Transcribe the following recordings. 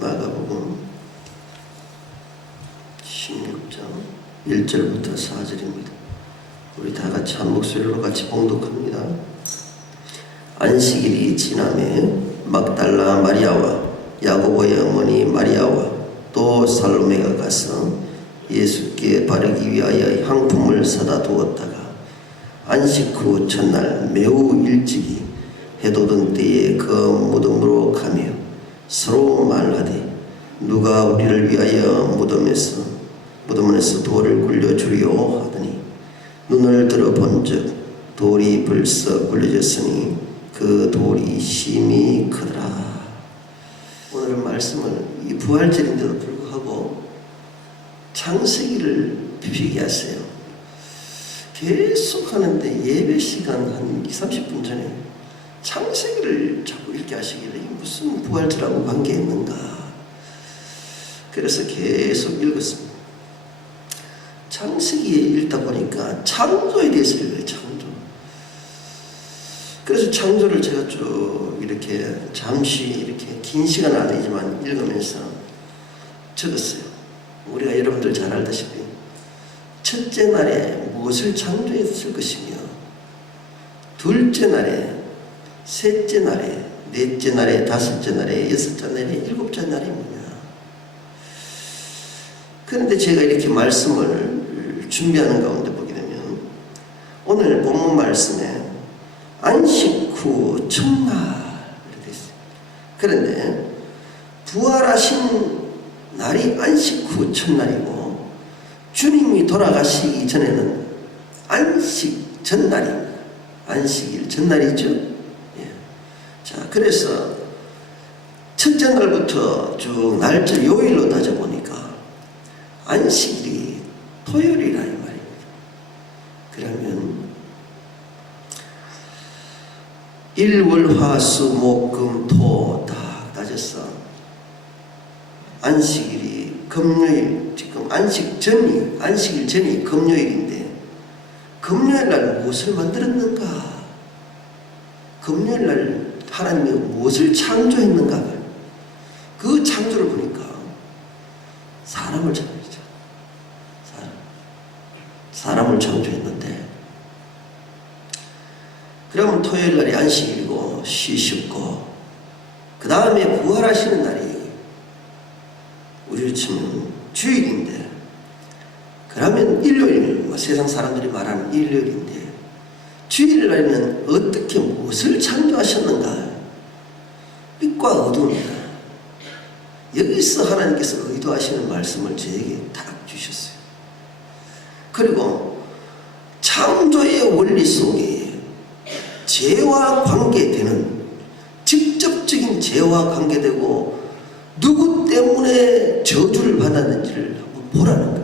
마가복음 16장 1절부터 4절입니다. 우리 다 같이 한 목소리로 같이 봉독합니다. 안식일이 지남에 막달라 마리아와 야고보의 어머니 마리아와 또 살로메가 가서 예수께 바르기 위하여 향품을 사다 두었다가 안식 후 첫날 매우 일찍이 해돋은 때에 그 무덤으로 가며 서로 말하되 누가 우리를 위하여 무덤에서 돌을 굴려주리오 하더니 눈을 들어 본즉 돌이 벌써 굴려졌으니 그 돌이 심히 크더라. 오늘 말씀은 이 부활절인데도 불구하고 창세기를 비비게 계속 하는데 예배 시간 한 30분 전에 창세기를 자꾸 읽게 하시길래 무슨 부활절하고 관계 있는가. 그래서 계속 읽었습니다. 창세기에 읽다 보니까 창조에 대해서 읽어요. 창조. 그래서 창조를 제가 쭉 이렇게 잠시 이렇게 긴 시간 아니지만 읽으면서 적었어요. 우리가 여러분들 잘 알다시피 첫째 날에 무엇을 창조했을 것이며, 둘째 날에, 셋째 날에, 넷째 날에, 다섯째 날에, 여섯째 날에, 일곱째 날이 뭐냐. 그런데 제가 이렇게 말씀을 준비하는 가운데 보게 되면 오늘 본문 말씀에 안식 후 첫날 이렇게 있어요. 그런데 부활하신 날이 안식 후 첫날이고 주님이 돌아가시기 전에는 안식 전날입니다. 안식일 전날이죠. 예. 자, 그래서 첫째 날부터 쭉 날짜 요일로 따져보니까 안식일이 토요일이라 이 말입니다. 그러면 일월화수목금토 딱 따졌어. 안식일이 금요일, 지금 안식일 전이 금요일인데 금요일 날 무엇을 만들었는가? 금요일 날 하나님이 무엇을 창조했는가? 그 창조를 보니까 사람을 창조했죠. 사람을 창조했는데, 그러면 토요일 날이 안식일이고 쉬셨고, 그 다음에 부활하시는 날이 우리로 치면 주일인데, 그러면 일요일, 세상 사람들이 말하는 일요일인데, 주일 날에는 어떻게 무엇을 창조하셨는가? 빛과 어두움이다. 여기서 하나님께서 의도하시는 말씀을 저에게 딱 주셨어요. 그리고 창조의 원리 속에 죄와 관계되는, 직접적인 죄와 관계되고 누구 때문에 저주를 받았는지를 한번 보라는 거예요.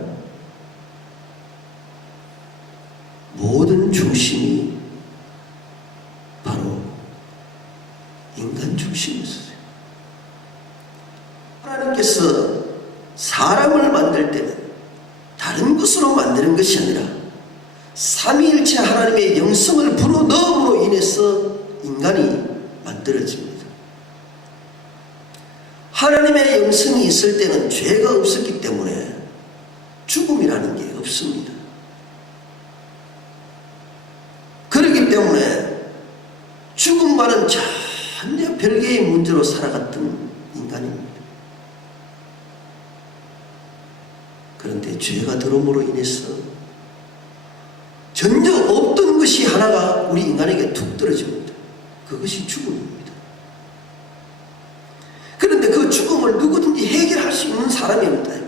모든 중심이 바로 인간 중심이었어요. 하나님께서 사람을 만들 때는 다른 것으로 만드는 것이 아니라 삼위일체 하나님의 영성을 불어넣음으로 인해서 인간이 만들어집니다. 하나님의 영성이 있을 때는 죄가 없었기 때문에 죽음이라는 게 없습니다. 그렇기 때문에 죽음과는 전혀 별개의 문제로 살아갔던 인간입니다. 그런데 죄가 들어옴으로 인해서 전혀 없던 것이 하나가 우리 인간에게 툭 떨어집니다. 그것이 죽음입니다. 그런데 그 죽음을 누구든지 해결할 수 있는 사람이 없다.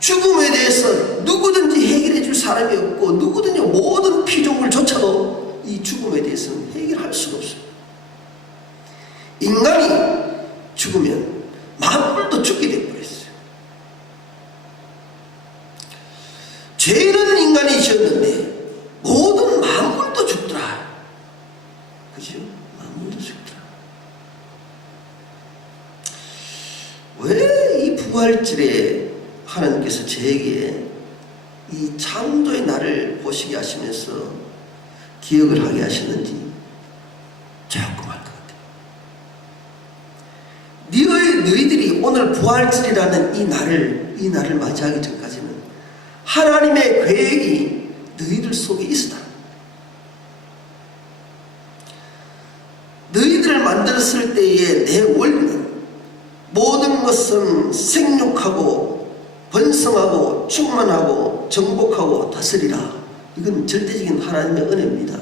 죽음에 대해서 누구든지 해결해 줄 사람이 없고, 누구든지 모든 피조물조차도 이 죽음에 대해서는 해결할 수가 없어요. 인간이 죽으면 만물도 죽게 되어버렸어요. 죄는 인간이 지었는데 모든 만물도 죽더라. 그죠? 만물도 죽더라. 왜 이 부활절에 하나님께서 저에게 이 창조의 날을 보시게 하시면서 기억을 하게 하셨는지 조금 알 것 같아요. 너희들이 오늘 부활절이라는 이 날을 맞이하기 전까지는 하나님의 계획이 너희들 속에 있었다. 너희들을 만들었을 때의 내 원리는 모든 것은 생육하고 번성하고 충만하고 정복하고 다스리라. 이건 절대적인 하나님의 은혜입니다.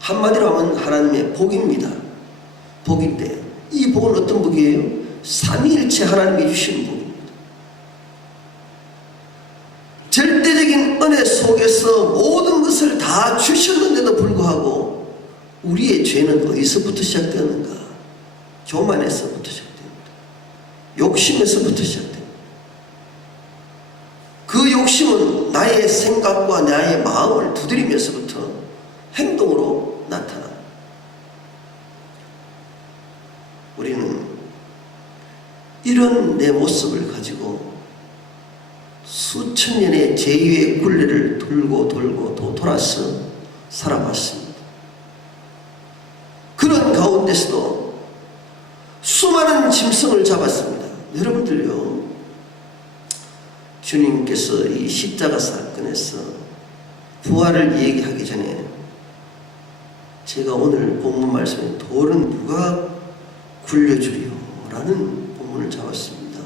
한마디로 하면 하나님의 복입니다. 복인데 이 복은 어떤 복이에요? 삼위일체 하나님이 주신 복입니다. 절대적인 은혜 속에서 모든 것을 다 주셨는데도 불구하고 우리의 죄는 어디서부터 시작되었는가? 교만에서부터 시작됩니다. 욕심에서부터 시작됩니다. 그 욕심은 나의 생각과 나의 마음을 두드리면서부터 행동으로 나타납니다. 우리는 이런 내 모습을 가지고 수천 년의 죄의 굴레를 돌고 돌아서 살아왔습니다. 그런 가운데서도 수많은 짐승을 잡았습니다. 여러분들요, 주님께서 이 십자가 사건에서 부활을 얘기하기 전에 제가 오늘 본문 말씀에 돌은 누가 굴려주리요? 라는 본문을 잡았습니다.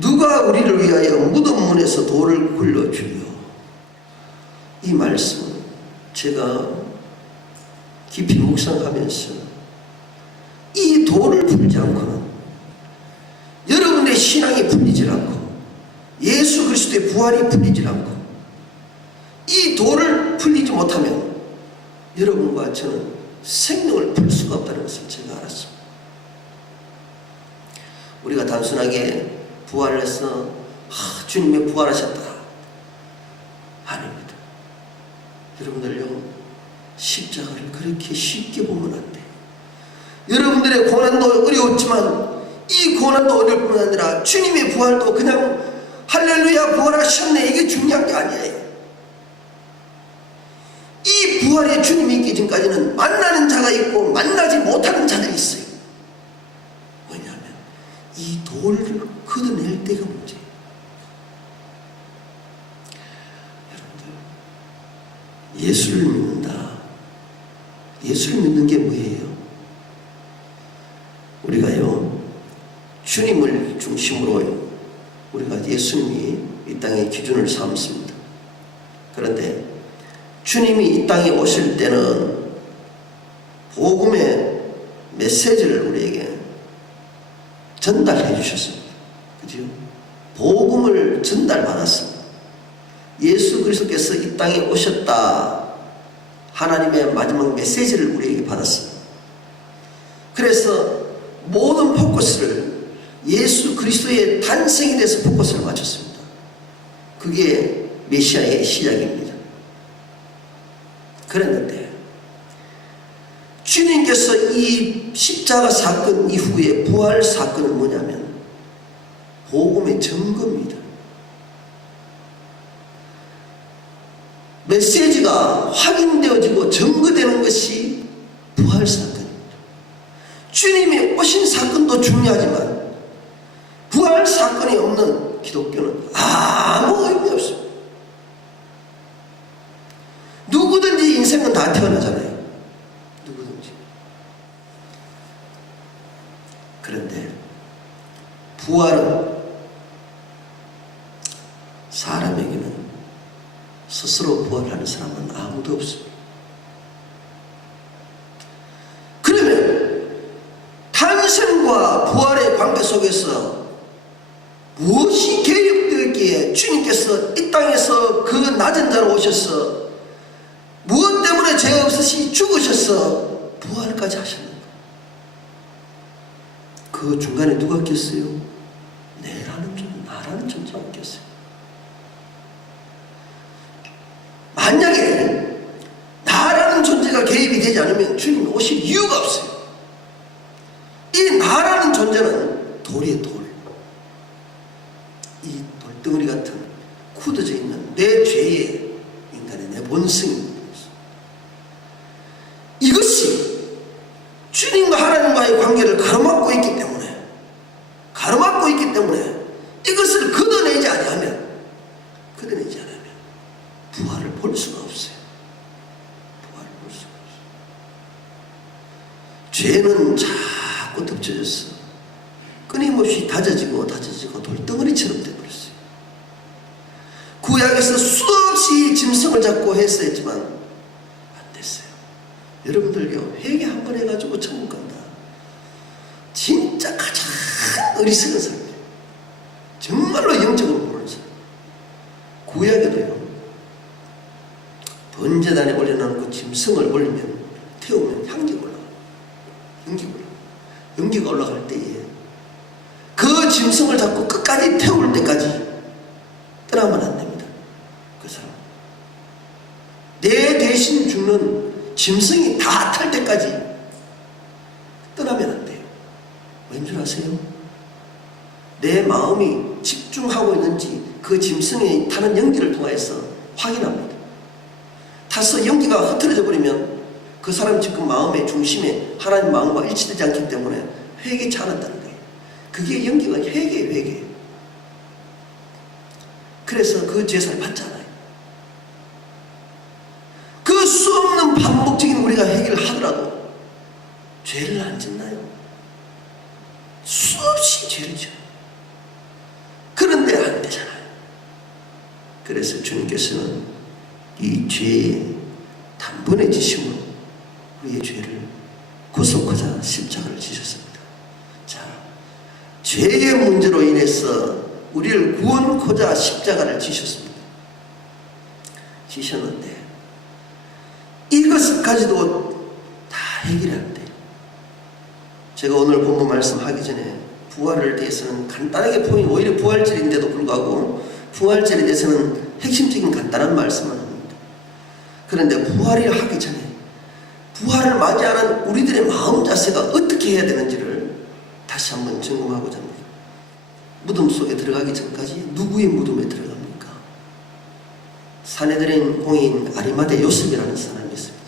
누가 우리를 위하여 무덤 문에서 돌을 굴려주리요? 이 말씀은 제가 깊이 묵상하면서 이 돌을 풀지 않고는 여러분의 신앙이 풀리질 않고 예수 그리스도의 부활이 풀리질 않고 이 돌을 풀리지 못하면 여러분과 저는 생명을 풀 수가 없다는 것을 제가 알았습니다. 우리가 단순하게 부활을 해서 주님이 부활하셨다. 아닙니다. 여러분들요, 십자가를 그렇게 쉽게 보면 안 돼. 여러분들의 고난도 어려웠지만 이 고난도 어려울 뿐 아니라 주님의 부활도 그냥 할렐루야 부활하셨네 이게 중요한 게 아니에요. 이 부활의 주님이 있기 전까지는 만나는 자가 있고 만나지 못하는 자들이 있어요. 왜냐하면 이 돌을 걷어낼 때가 문제예요. 여러분들, 예수를 믿는다. 예수를 믿는 게 뭐예요? 우리가요, 주님을 중심으로 우리가 예수님이 이 땅의 기준을 삼습니다. 그런데 주님이 이 땅에 오실 때는 복음의 메시지를 우리에게 전달해 주셨습니다. 그죠? 복음을 전달받았습니다. 예수 그리스도께서 이 땅에 오셨다. 하나님의 마지막 메시지를 우리에게 받았습니다. 그래서 모든 포커스를 예수 그리스도의 탄생에 대해서 포커스를 맞췄습니다. 그게 메시아의 시작입니다. 그랬는데 주님께서 이 십자가 사건 이후에 부활 사건은 뭐냐면 복음의 증거입니다. 메시지가 확인되어지고 증거되는 것이 부활 사건입니다. 주님이 오신 사건도 중요하지만 부활 사건이 없는 기독교는 아무 의미 없습니다. 누구든지 인생은 다 태어나잖아요. 누구든지. 그런데 부활은 사람에게는 스스로 부활하는 사람은 아무도 없습니다. 그러면 탄생과 부활의 관계 속에서 무엇이 계획되었기에 주님께서 이 땅에서 그 낮은 자로 오셔서 무엇 때문에 죄 없으시 죽으셔서 부활까지 하셨는가? 그 중간에 누가 꼈어요? 나라는 존재가 꼈어요. 만약에 나라는 존재가 개입이 되지 않으면 주님이 오실 이유가 없어요. 이 나라는 존재는 돌이에요, 돌. 이 돌덩어리 같은 굳어져 있는 내 죄의 인간의 내 본성입니다. 이것이 주님 주님과 하나님과의 관계를 가로막고 있기 때문에 이것을 걷어내지 아니하면 부활을 볼 수가 없어요. 죄는 자꾸 덮쳐져서 끊임없이 다져지고 돌덩어리처럼 되어버렸어요. 구약에서 수없이 짐승을 잡고 했었지만 안 됐어요. 여러분들요, 회개 한 번 해가지고 천국 간다. 진짜 가장 어리석은 사람이에요. 정말로 영적으로 모르는 사람. 구약에도요, 번제단에 올려놓고 짐승을 올리면 태우면 향기가 올라가요. 연기가 올라갈 때에 그 짐승을 잡고 끝까지 태울 때까지 떠나면 안 됩니다. 그 사람. 내 대신 죽는 짐승이 다 탈 때까지 떠나면 안 돼요. 왠 줄 아세요? 내 마음이 집중하고 있는지 그 짐승이 타는 연기를 통해서 확인합니다. 타서 연기가 흐트러져 버리면 그 사람 지금 마음의 중심에 하나님 마음과 일치되지 않기 때문에 회개치 않았다는 거예요. 그게 연기가 회개예요. 그래서 그 제사를 받잖아요. 그 수없는 반복적인 우리가 회개를 하더라도 죄를 안 짓나요? 수없이 죄를 지어요. 그런데 안 되잖아요. 그래서 주님께서는 이 죄의 단번에 지심으로 우리의 죄를 구속하자 십자가를 지셨습니다. 자, 죄의 문제로 인해서 우리를 구원코자 십자가를 지셨습니다. 지셨는데 이것까지도 다 해결이 안 돼요. 제가 오늘 본문 말씀하기 전에 부활에 대해서는 간단하게 보이는 오히려 부활절인데도 불구하고 부활절에 대해서는 핵심적인 간단한 말씀을 합니다. 그런데 부활을 하기 전에 부활을 맞이하는 우리들의 마음 자세가 어떻게 해야 되는지를 다시 한번 점검하고자 합니다. 무덤 속에 들어가기 전까지 누구의 무덤에 들어갑니까? 사내들인 공인 아리마대 요셉이라는 사람이 있습니다.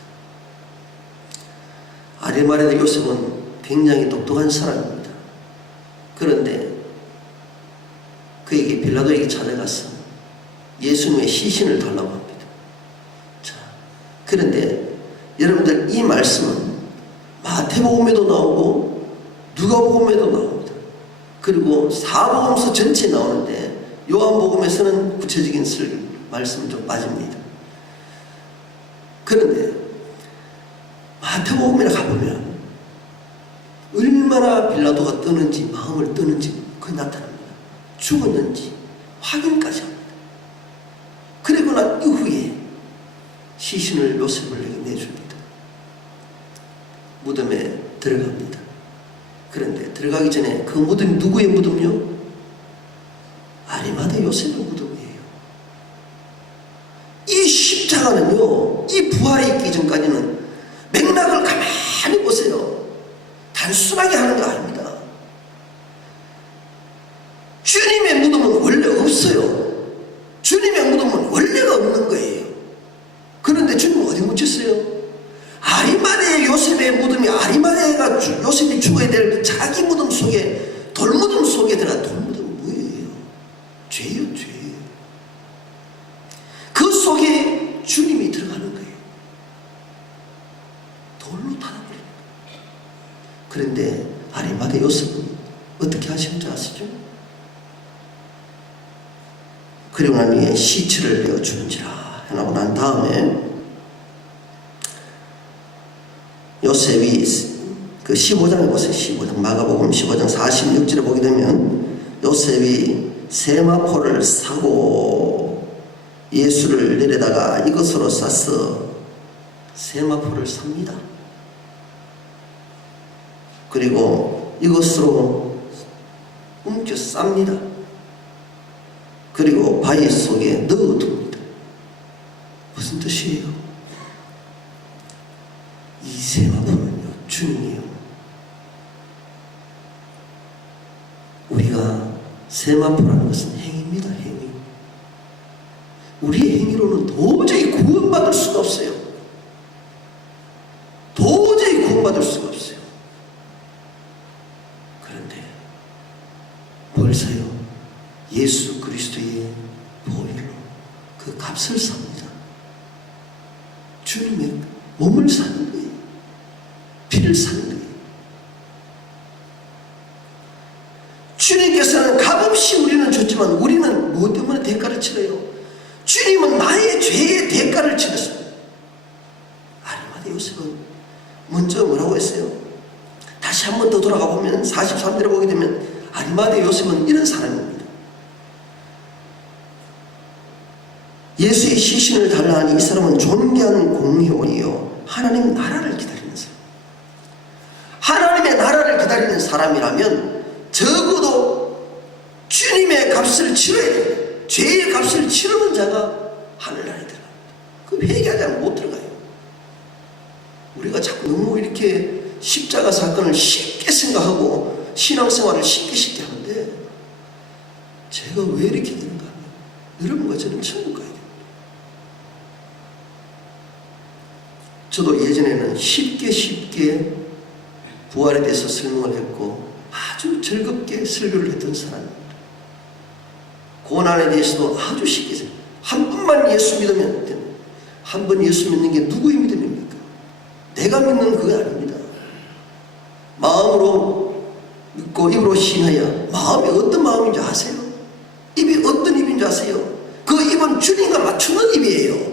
아리마대 요셉은 굉장히 똑똑한 사람입니다. 그런데 그에게 빌라도에게 찾아가서 예수님의 시신을 달라고 합니다. 자, 그런데 여러분들 이 말씀은 마태복음에도 나오고 누가복음에도 나옵니다. 그리고 사복음서 전체에 나오는데 요한복음에서는 구체적인 말씀은 좀 빠집니다. 그런데 마태복음에 가보면 얼마나 빌라도가 떠는지 마음을 떠는지 그게 나타납니다. 죽었는지 확인까지 합니다. 그리고 난 이후에 시신을 요셉에게 내줍니다. 무덤에 들어갑니다. 그런데 들어가기 전에 그 무덤이 누구의 무덤이요? 아리마대 요셉의 무덤이에요. 이 십자가는요, 이 부활에 있기 전까지는 맥락을 가만히 보세요. 단순하게 하는 거 아닙니다. 주님의 무덤은 원래 없어요. 주님의 무덤은 원래가 없는 거예요. 그런데 주님은 어디 묻혔어요? 아리마대 요셉의 무덤이 아리마대가 요셉이 죽어야 될 자기 무덤 속에 돌무덤 속에 들어가. 돌무덤은 뭐예요? 죄예요, 죄. 그 속에 주님이 들어가는 거예요. 돌로 타나버리는 거예요. 그런데 아리마대 요셉은 어떻게 하시는지 아시죠? 그리고 난 뒤에 시체를 내어주는지라 해놓고 난 다음에 요셉이 그 15장에 보세요. 15장 마가복음 15장 46절에 보게 되면 요셉이 세마포를 사고 예수를 내려다가 이것으로 싸서 세마포를 삽니다. 그리고 이것으로 움켜 쌉니다. 그리고 바위 속에 넣어둡니다. 무슨 뜻이에요? 이 세마포는요, 주님이에요. 우리가 세마포라는 것은 행위입니다. 행위. 우리의 행위로는 도저히 구원받을 수가 없어요. 도저히 구원받을 수가 없어요. 무엇을 사요? 예수 그리스도의 보혈로 그 값을 삽니다. 주님의 몸을 사는 거예요. 피를 사는 거예요. 주님께서는 값없이 우리는 줬지만 우리는 무엇 때문에 대가를 치러요? 주님은 나의 죄의 대가를 치렀습니다. 아리마대 요셉은 먼저 뭐라고 했어요? 다시 한 번 더 돌아가 보면 43절에 보게 되면 아리마대 요셉은 이런 사람입니다. 예수의 시신을 달라 하니 이 사람은 존귀한 공회원이요 하나님 나라를 기다리는 사람. 하나님의 나라를 기다리는 사람이라면 적어도 주님의 값을 치러야 됩니다. 죄의 값을 치르는 자가 하늘나라에 들어갑니다. 그 회개하지 않으면 못 들어가요. 우리가 자꾸 너무 이렇게 십자가 사건을 쉽게 생각하고 신앙생활을 쉽게 하는데 제가 왜 이렇게 되는가 하면 여러분과 저는 천국 가야 됩니다. 저도 예전에는 쉽게 부활에 대해서 설명을 했고 아주 즐겁게 설교를 했던 사람입니다. 고난에 대해서도 아주 쉽게 한 번만 예수 믿으면 됩니다. 한 번 예수 믿는 게 누구의 믿음입니까? 내가 믿는 그거 아닙니다. 마음으로 믿고 입으로 신하여 마음이 어떤 마음인지 아세요? 입이 어떤 입인지 아세요? 그 입은 주님과 맞추는 입이에요.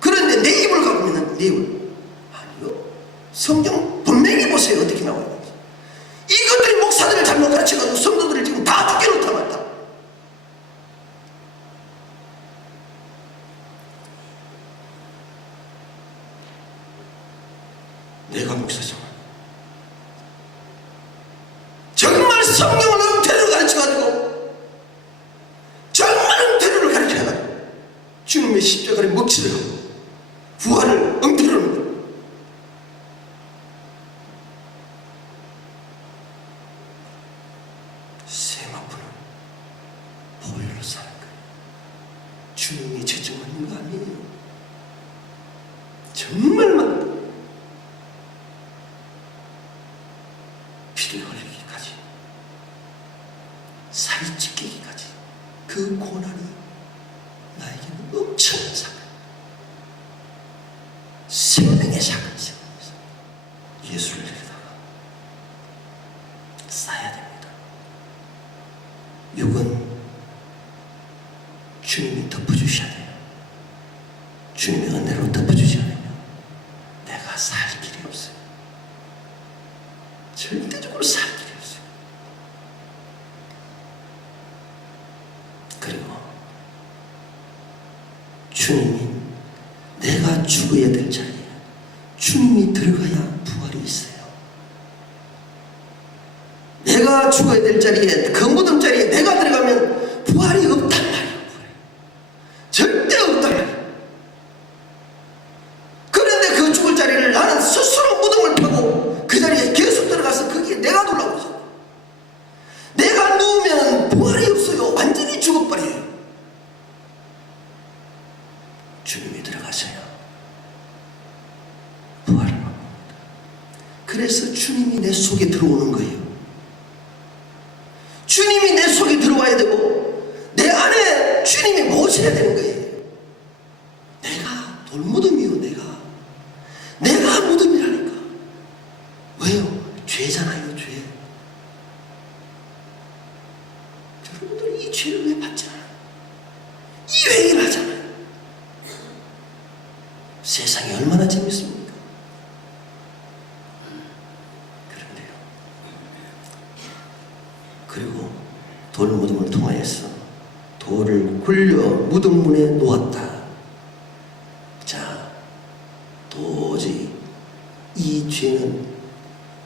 그런데 내 입을 갖고 있는 내 입을 아니요. 성경 분명히 보세요. 어떻게 나와 있는지. 이것들이 목사들을 잘못 가르쳐가지고 성도들을 지금 다 죽게 놓다 말다. 내가 목사잖아. 정말 성경을 엉터리로 가르쳐가지고 정말 엉터리로 가르쳐가지고 주님의 십자가를 먹칠을 하고 부활을 엉터리로 만들고 세마포는 보혈로 사는 거예요. 주님이 제정하는 거 아니에요. 정말 막 피를 흘리기까지 살이 찢기기까지 그 고난이 나에게는 엄청난 사건, 생명의 사건이었어요. 예수를 내려다가 쌓아야 됩니다. 육은 주님이 덮어주셔야 돼요. 주님의 은혜로 덮어주지 않으면 내가 살 길이 없어요. 절대적으로 살 길이 없어요. 그리고 주님이 내가 죽어야 될 자리에 주님이 들어가야 부활이 있어요. 내가 죽어야 될 자리에 그 무덤 자리에 내가 들어가면 부활이 없단 말이에요. 절대 없단 말이에요. 그런데 그 죽을 자리를 나는 스스로 무덤을 파고 그 자리에 계속 들어가서 거기에 내가 놀라고 내가 누우면 부활이 없어요. 완전히 죽어버려요. 주님이 들어가셔야 부활을 합니다. 그래서 주님이 내 속에 들어오는 거예요. 주님이 내 속에 들어와야 되고 내 안에 주님이 모셔야 되는 거예요. 내가 돌무덤이요. 내가 무덤이라니까. 왜요? 죄잖아요. 죄. 여러분들 이 죄를 왜 받지 않아요? 이 회개를 하잖아요. 세상이 얼마나 재밌습니까? 그런데요. 그리고 돌무덤을 통하여서 돌을 굴려 무덤문에 놓았다. 자, 도저히 이 죄는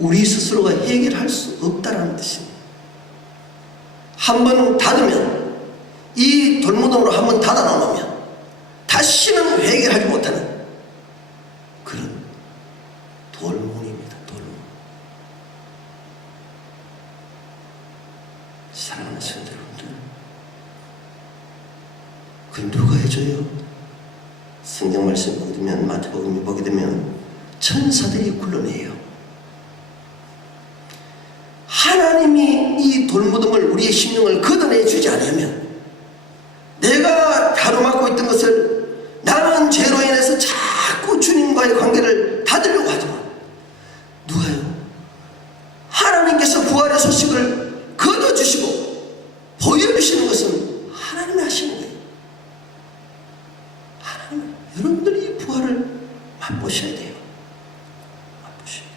우리 스스로가 해결할 수 없다는 뜻입니다. 한 번 닫으면, 이 돌무덤으로 한 번 닫아 놓으면 다시는 해결하지 못하는 그런 돌문입니다. 돌문. 사랑하는 성도 여러분들, 그 누가 해줘요? 성경 말씀 보게 되면, 마태복음에 보게 되면 천사들이 굴러내요. 하나님이 이 돌무덤을 우리의 심령을 걷어내 주지 않으면 내가 가로막고 있던 것을 나는 죄로 인해서 자꾸 주님과의 관계를 닫으려고 하지만 누가요? 하나님께서 부활의 소식을 걷어주시고 보여주시는 것은 하나님이 하시는 거예요. 하나님, 여러분들이 이 부활을 맛보셔야 돼요. 맛보셔야 돼요.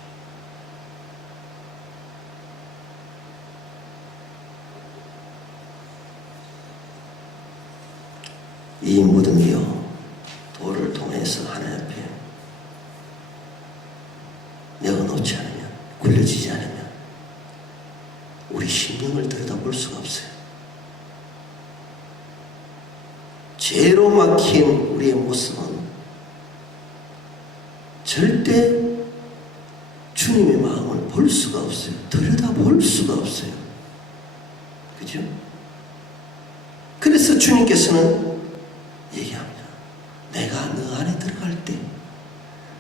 이 무덤이요, 돌을 통해서 하나님 앞에 내가 놓지 않으면, 굴려지지 않으면 우리 심령을 들여다볼 수가 없어요. 죄로 막힌 우리의 모습은 절대 주님의 마음을 볼 수가 없어요. 들여다볼 수가 없어요. 그죠? 그래서 주님께서는 얘기합니다. 내가 너 안에 들어갈 때,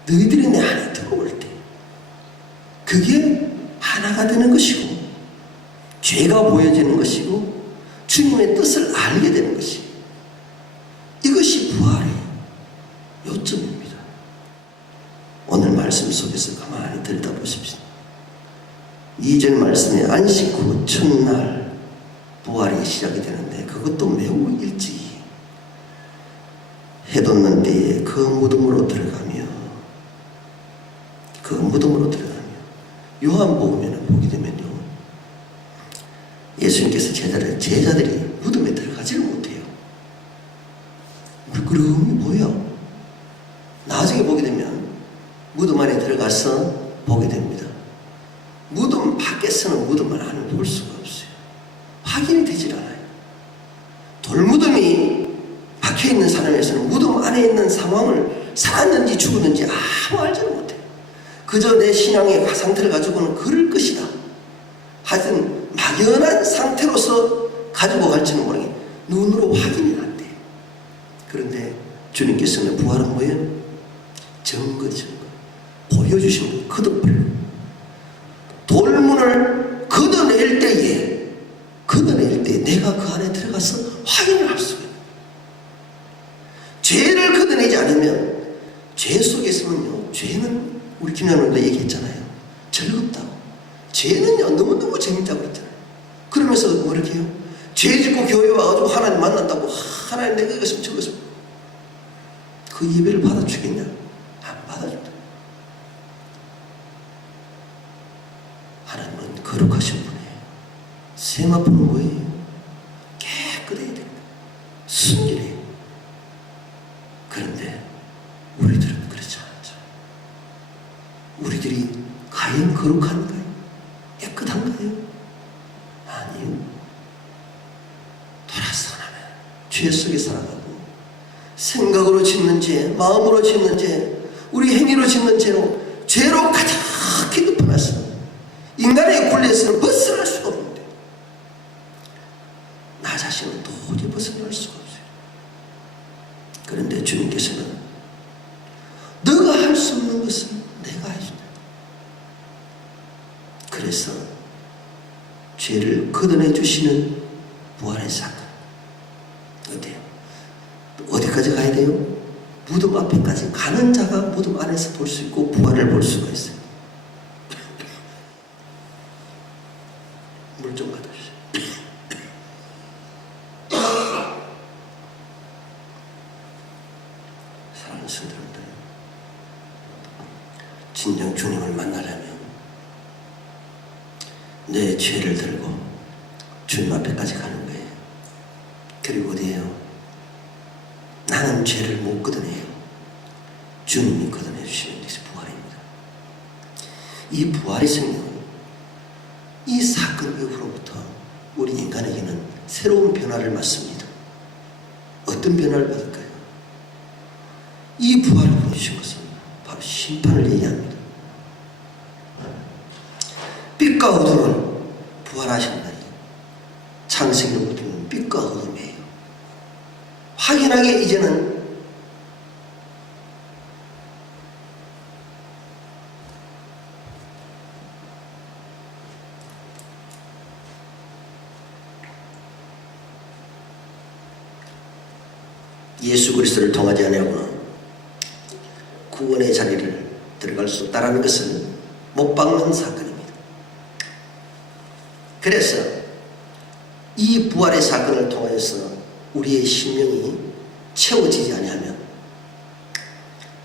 너희들이 내 안에 들어올 때 그게 하나가 되는 것이고 죄가 보여지는 것이고 주님의 뜻을 알게 되는 것이, 이것이 부활의 요점입니다. 오늘 말씀 속에서 가만히 들여다보십시오. 2절 말씀에 안식 후 첫날 부활이 시작이 되는데 그것도 매우 일찍이 해 돋는 때에 그 무덤으로 들어가며 요한복음에는 보게 되면요, 예수님께서 제자들이 무덤에 들어가지를 못해요. 물끄러움이 보여. 나중에 보게 되면 무덤 안에 들어가서 보게 됩니다. 무덤 밖에서는 무덤 안을 볼 수가 없어요. 확인이 되질 않아요. 돌무덤이 박혀있는 사람에서는 무덤 안에 있는 상황을 살았는지 죽었는지 아무 알지를 못해요. 그저 내 신앙의 상태를 가지고는 그럴 것이다. 하여튼 막연한 상태로서 가지고 갈지는 모르게 눈으로 확인이 안 돼요. 그런데 주님께서는 부활은 뭐예요? 증거. 보여주시는 거, 거듭버려. 돌문을 걷어낼 때에 내가 그 안에 들어가서 확인을 할 수가 있어요. 죄를 걷어내지 않으면, 죄 속에서는요, 죄는 우리 김양원도 얘기했잖아요. 즐겁다고. 죄는요, 너무너무 재밌다고 그랬잖아요. 그러면서 뭐 이렇게 해요? 죄 짓고 교회 와가지고 하나님 만난다고, 하나님 내가 이것을 저것을, 그 예배를 받아주겠냐? 안 받아준다. 하나님은 거룩하신 분이에요. 세마포는 뭐예요? 깨끗해야 됩니다. 순결해요. 그런데 우리들은 그렇지 않죠. 우리들이 과연 거룩한가요? 깨끗한가요? 아니요. 돌아서 나면 죄 속에 살아가고, 생각으로 짓는 죄, 마음으로 짓는 죄, 우리 행위로 짓는 죄로 가득히 덮어놨어. 인간의 굴레에서는 벗어날 수가 없는데, 나 자신은 도저히 벗어날 수가 없어요. 그런데 주님께서는 너가 할 수 없는 것을 내가 해준다. 그래서 죄를 걷어내 주시는 부활의 사건. 어때요? 어디까지 가야 돼요? 무덤 앞에까지 가는 자가 무덤 안에서 볼 수 있고 부활을 볼 수가 있어요. 물 좀 갖다 주세요. 사랑하는 성도님들, 진정 주님을 만나려면 내 죄를 들고 주님 앞에까지 가는 거예요. 그리고 어디에요? 나는 죄를 못 걷어내요. 주님이 걷어내 주시는 것이 부활입니다. 이 부활의 생명은 이 사건 이후로부터 우리 인간에게는 새로운 변화를 맞습니다. 어떤 변화를 받을까요? 이 부활을 보여주신 것은 바로 심판을 얘기합니다. 빛과 어둠을 부활하신 날이 창세기로부터 빛과 어둠이에요. 확연하게 이제는 예수 그리스도를 통하지 아니하고는 구원의 자리를 들어갈 수 없다는 것을 못 박는 사건입니다. 그래서 이 부활의 사건을 통해서 우리의 심령이 채워지지 아니하면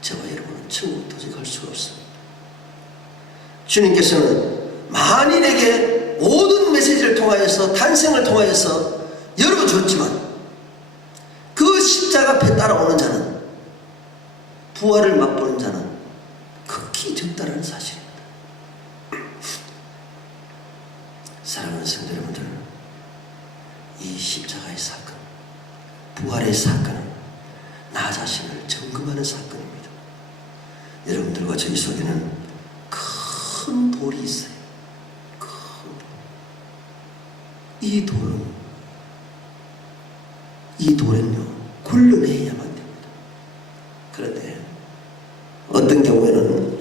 저와 여러분은 천국 도저히 갈 수가 없습니다. 주님께서는 만인에게 모든 메시지를 통하여서 탄생을 통하여서 열어줬지만 그 십자가 앞에 따라오는 자는, 부활을 맛보는 자는 극히 적다라는 사실입니다. 사랑하는 성도 여러분들, 이 십자가의 사건, 부활의 사건은 나 자신을 점검하는 사건입니다. 여러분들과 저희 속에는 큰 돌이 있어요. 큰 돌. 이 돌은요, 굴려내야만 됩니다. 그런데 어떤 경우에는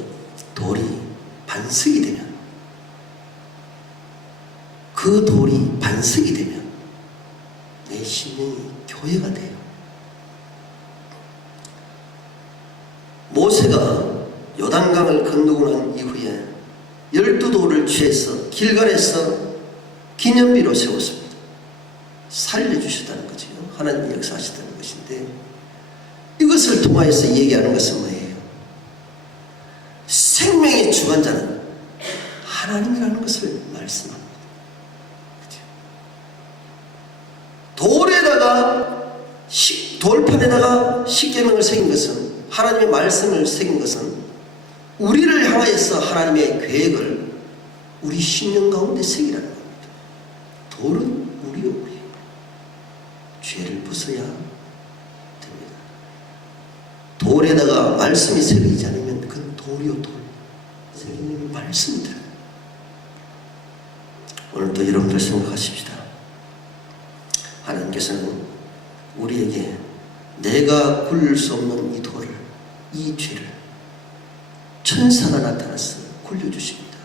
돌이 반석이 되면, 그 돌이 반석이 되면 내 심령이 교회가 돼요. 모세가 요단강을 건너고 난 이후에 12돌을 취해서 길갈에서 기념비로 세웠습니다. 살려주셨다는 거죠. 하나님이 역사하셨다는 것인데, 이것을 통하여서 얘기하는 것은 뭐예요? 생명의 주관자는 하나님이라는 것을 말씀합니다. 돌판에다가 십계명을 새긴 것은, 하나님의 말씀을 새긴 것은 우리를 향하여서 하나님의 계획을 우리 심령 가운데 새기라는 겁니다. 돌은 우리요. 죄를 벗어야 됩니다. 돌에다가 말씀이 새기지 않으면 그건 돌이요 돌. 새기는 말씀들. 오늘도 여러분들 생각하십시다. 하나님께서는 우리에게 내가 굴릴 수 없는 이 돌을, 이 죄를 천사가 나타나서 굴려주십니다.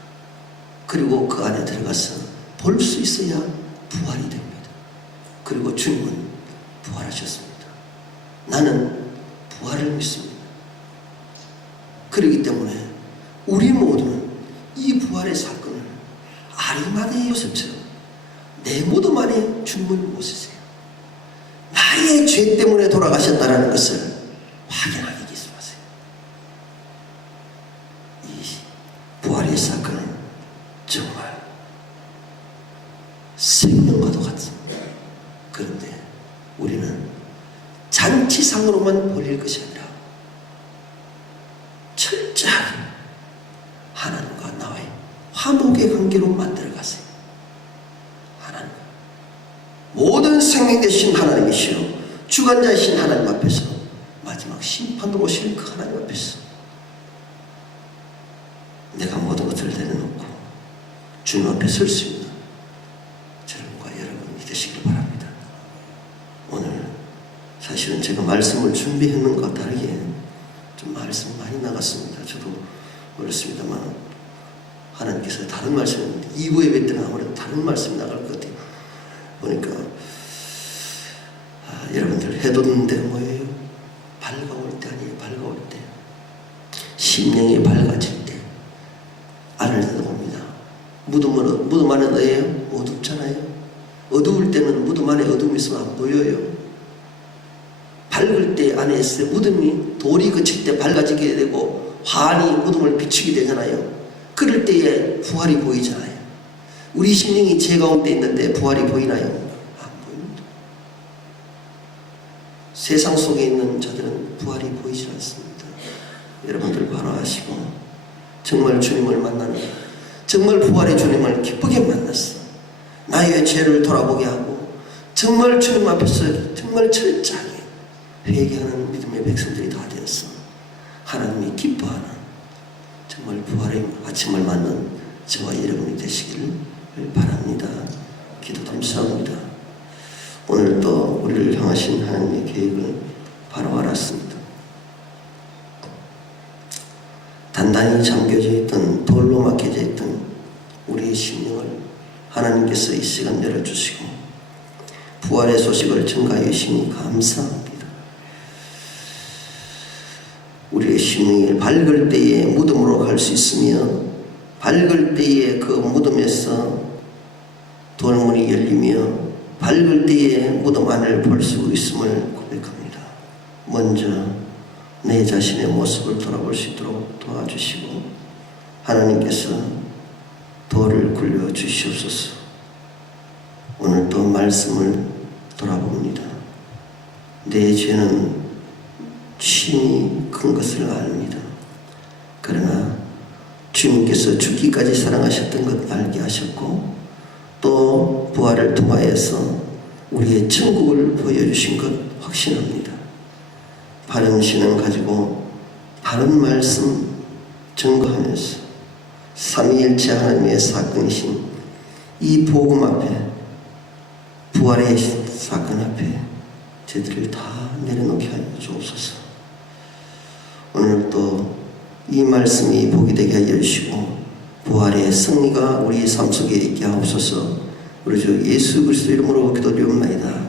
그리고 그 안에 들어가서 볼 수 있어야 부활이 됩니다. 그리고 주님은 부활하셨습니다. 나는 부활을 믿습니다. 그렇기 때문에 우리 모두는 이 부활의 사건을 아리마다의 요셉처럼 내 무덤 안에 주님을 모시세요. 나의 죄 때문에 돌아가셨다는 것을 확인하게 기술하세요. 이 부활의 사건은 정말 생명과도 같습니다. 그런데 우리는 잔치상으로만 보일 것이 아니라 철저하게 하나님과 나의 화목의 관계로 만들어가세요. 하나님, 모든 생명 되신 하나님이시여 주관자이신 하나님 앞에서, 마지막 심판으로 오실 그 하나님 앞에서 내가 모든 것을 내려놓고 주님 앞에 설 수 있는 저러분과 여러분이 되시길 바랍니다. 오늘 사실은 제가 말씀을 준비했는 것과 다르게 좀 말씀이 많이 나갔습니다. 저도 그렇습니다만 하나님께서 다른 말씀을 2부 예배 때는 아무래도 다른 말씀이 나갈 것 같아요. 보니까 여러분들 해돋는 데가 뭐예요? 밝아올 때 아니에요. 밝아올 때, 심령이 밝아질 때 안을 내다봅니다. 무덤 안에 뭐예요? 어둡잖아요. 어두울 때는 무덤 안에 어둠이 있으면 안 보여요. 밝을 때 안에서 무덤이, 돌이 그칠 때 밝아지게 되고 환히 무덤을 비추게 되잖아요. 그럴 때에 부활이 보이잖아요. 우리 심령이 죄 가운데 있는데 부활이 보이나요? 안 보입니다. 세상 속에 있는 자들은 부활이 보이지 않습니다. 여러분들 관화하시고 정말 주님을 만나는, 정말 부활의 주님을 기쁘게 만났어. 나의 죄를 돌아보게 하고 정말 주님 앞에서 정말 철저하게 회개하는 믿음의 백성들이 다 되었어. 하나님이 기뻐하는 정말 부활의 아침을 맞는 저와 여러분이 되시기를 바랍니다. 기도 감사합니다. 오늘도 우리를 향하신 하나님의 계획을 바로 알았습니다. 단단히 잠겨져 있던, 돌로 막혀져 있던 우리의 심령을 하나님께서 이 시간 열어주시고 부활의 소식을 전가해 주시니 감사합니다. 심령이 밝을 때에 무덤으로 갈 수 있으며 밝을 때에 그 무덤에서 돌문이 열리며 밝을 때에 무덤 안을 볼 수 있음을 고백합니다. 먼저 내 자신의 모습을 돌아볼 수 있도록 도와주시고 하나님께서 돌을 굴려 주시옵소서. 오늘 또 말씀을 돌아봅니다. 내 죄는 심히 큰 것을 압니다. 그러나 주님께서 죽기까지 사랑하셨던 것 알게 하셨고 또 부활을 통하여서 우리의 천국을 보여주신 것 확신합니다. 바른 신앙 가지고 바른 말씀 증거하면서 삼위일체 하나님의 사건이신 이 복음 앞에 부활의 사건 앞에 저희들을 다 내려놓게 하여 주옵소서. 오늘 또 이 말씀이 복이 되게 하여 주시고 부활의 승리가 우리 삶 속에 있게 하옵소서. 우리 주 예수 그리스도 이름으로 기도드리옵나이다.